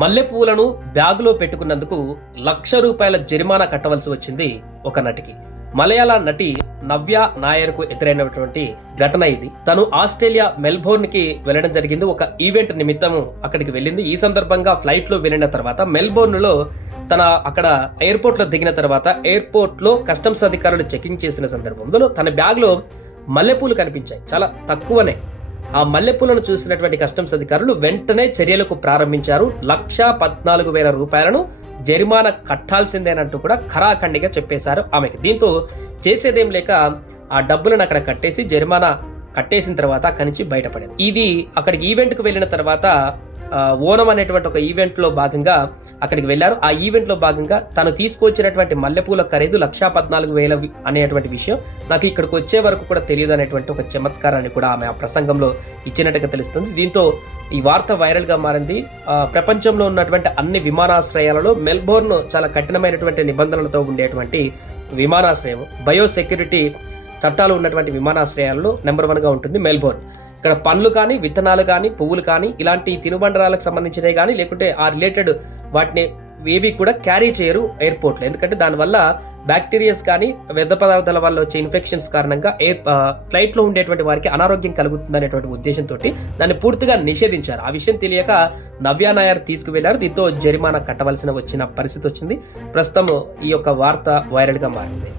మల్లెపూలను బ్యాగులో పెట్టుకున్నందుకు ₹1,00,000 జరిమానా కట్టవలసి వచ్చింది ఒక నటికి. మలయాళ నటి నవ్య నాయర్కు ఎదురైనటువంటి ఘటన ఇది. తను ఆస్ట్రేలియా మెల్బోర్న్ కి వెళ్ళడం జరిగింది. ఒక ఈవెంట్ నిమిత్తం అక్కడికి వెళ్ళింది. ఈ సందర్భంగా ఫ్లైట్ లో వెళ్ళిన తర్వాత మెల్బోర్న్ లో అక్కడ ఎయిర్పోర్ట్ లో దిగిన తర్వాత ఎయిర్పోర్ట్ లో కస్టమ్స్ అధికారులు చెకింగ్ చేసిన సందర్భంలో తన బ్యాగ్ లో మల్లెపూలు కనిపించాయి, చాలా తక్కువనే. ఆ మల్లెపూలను చూసినటువంటి కస్టమ్స్ అధికారులు వెంటనే చర్యలకు ప్రారంభించారు. ₹1,14,000 జరిమానా కట్టాల్సిందేనంటూ కూడా ఖరాఖండిగా చెప్పేశారు ఆమెకి. దీంతో చేసేదేం లేక ఆ డబ్బులను అక్కడ కట్టేసి జరిమానా కట్టేసిన తర్వాత అక్కడి నుంచి బయటపడింది. ఇది అక్కడికి ఈవెంట్ కు వెళ్ళిన తర్వాత ఓనం అనేటువంటి ఒక ఈవెంట్ లో భాగంగా అక్కడికి వెళ్ళారు. ఆ ఈవెంట్ లో భాగంగా తను తీసుకొచ్చినటువంటి మల్లెపూల ఖరీదు ₹1,14,000 అనేటువంటి విషయం నాకు ఇక్కడికి వచ్చే వరకు కూడా తెలియదు అనేటువంటి ఒక చమత్కారాన్ని కూడా ఆమె ఆ ప్రసంగంలో ఇచ్చినట్టుగా తెలుస్తుంది. దీంతో ఈ వార్త వైరల్ గా మారింది. ప్రపంచంలో ఉన్నటువంటి అన్ని విమానాశ్రయాలలో మెల్బోర్న్ చాలా కఠినమైనటువంటి నిబంధనలతో ఉండేటువంటి విమానాశ్రయం. బయోసెక్యూరిటీ చట్టాలు ఉన్నటువంటి విమానాశ్రయాల్లో నెంబర్ 1 గా ఉంటుంది మెల్బోర్న్. ఇక్కడ పండ్లు కానీ, విత్తనాలు కానీ, పువ్వులు కానీ, ఇలాంటి తినుబండరాలకు సంబంధించినవి కానీ, లేకుంటే ఆ రిలేటెడ్ వాటిని ఏవి కూడా క్యారీ చేయరు ఎయిర్పోర్ట్లో. ఎందుకంటే దానివల్ల బ్యాక్టీరియాస్ కానీ, వ్యర్థ పదార్థాల వల్ల వచ్చే ఇన్ఫెక్షన్స్ కారణంగా ఫ్లైట్లో ఉండేటువంటి వారికి అనారోగ్యం కలుగుతుంది అనేటువంటి ఉద్దేశంతో దాన్ని పూర్తిగా నిషేధించారు. ఆ విషయం తెలియక నవ్య నాయర్ తీసుకువెళ్లారు. దీంతో జరిమానా కట్టవలసిన వచ్చిన పరిస్థితి వచ్చింది. ప్రస్తుతం ఈ యొక్క వార్త వైరల్ గా మారింది.